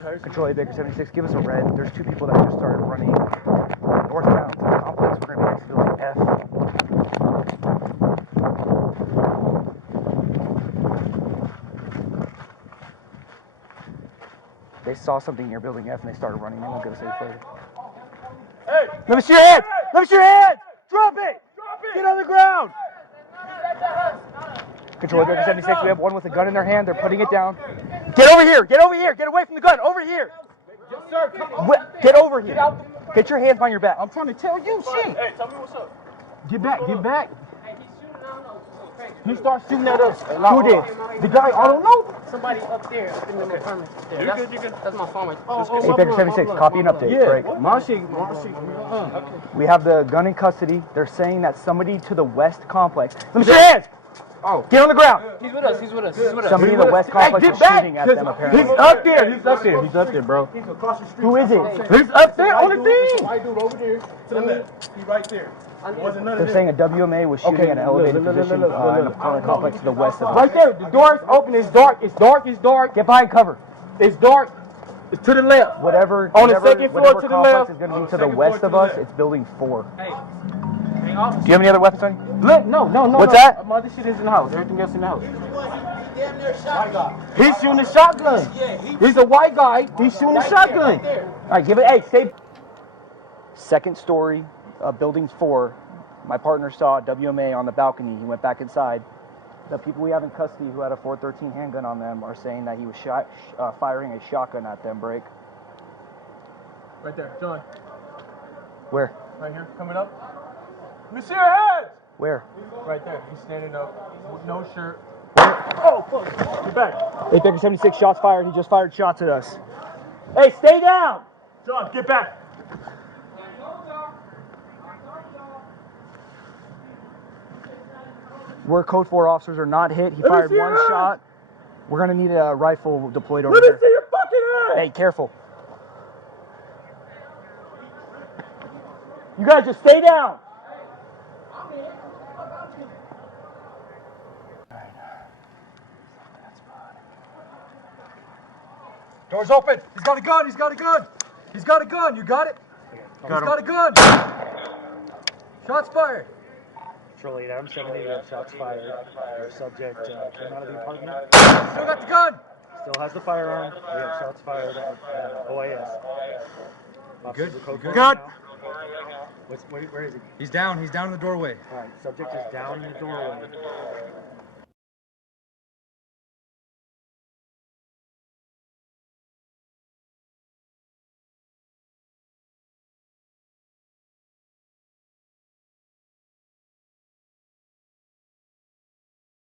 Control A, Baker 76, give us a red. There's two people that just started running northbound to the complex. We're going to be next to building F. They saw something near building F and they started running. They won't give us any further. Hey! Let me see your hands! Let me see your hands! Drop it! Get on the ground! Control A, Baker 76, we have one with a gun in their hand. They're putting it down. Get over here! Get over here! Get away from the gun! Over here! Yes, sir. Come on. Get over here! Get your hands behind your back. I'm trying to tell you shit. Hey, tell me what's up. Get back, get back. He starts shooting at us. Who did? The guy, I don't know. Somebody up there, up in the apartment. You're good. That's my phone. Hey, Baker 76, copy and update. Yeah, Break. my shit. We have the gun in custody. They're saying that somebody to the west complex. Let me see your hands! Oh. Get on the ground! He's with us. Somebody in the west complex is shooting at them apparently. He's up there, bro. Who is it? He's up there on the thing. White dude over there to the left. He right there. Wasn't none of They're saying a WMA was shooting at an elevated position in the complex to the west of us. Right there, the door is open, it's dark. Get behind cover. It's dark. It's to the left. Whatever On the second floor to the complex left. is going to be to the west of us, it's building 4. Hey, Do you have any other weapons on you? No. What's that? My other shit is in the house. Everything else in the house. He's shooting a shotgun. He's a white guy. He's shooting a shotgun. All right, give it. Hey, stay. Second story, building 4. My partner saw a WMA on the balcony. He went back inside. The people we have in custody who had a .413 handgun on them are saying that he was firing a shotgun at them. Break. Right there, John. Where? Right here, coming up. Let me see your hands. Where? Right there. He's standing up with no shirt. Oh, fuck. Get back. Hey, Baker 76, shots fired. He just fired shots at us. Hey, stay down. John, get back. We're code 4 officers are not hit. He fired one shot. We're going to need a rifle deployed over Let me here. see your fucking hands. Hey, careful. You guys just stay down. Door's open. He's got a gun. You got it? He's got a gun. Shots fired. Control 8, I'm 70, we have shots fired. Our subject came out of the apartment. Still got the gun. Still has the firearm. We have shots fired at OIS. Good. Good. Where is he? He's down in the doorway. All right, subject is down in the doorway.